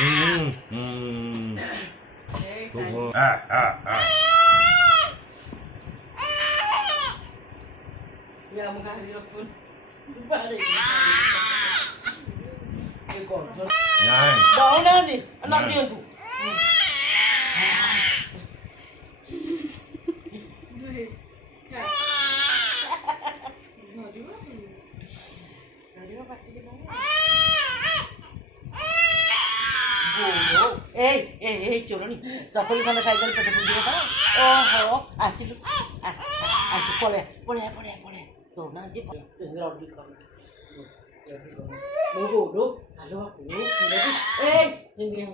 Ya mengalir pun balik. Này. Đó nó gì? Anh làm gì vậy? Ê, chiều đó đi. Chapel khana khai kari pete puji kata. Oh, asilu. Asu pole. Tuh, nanti pak. Tinggal di kamar. Halo aku. Eh, ini.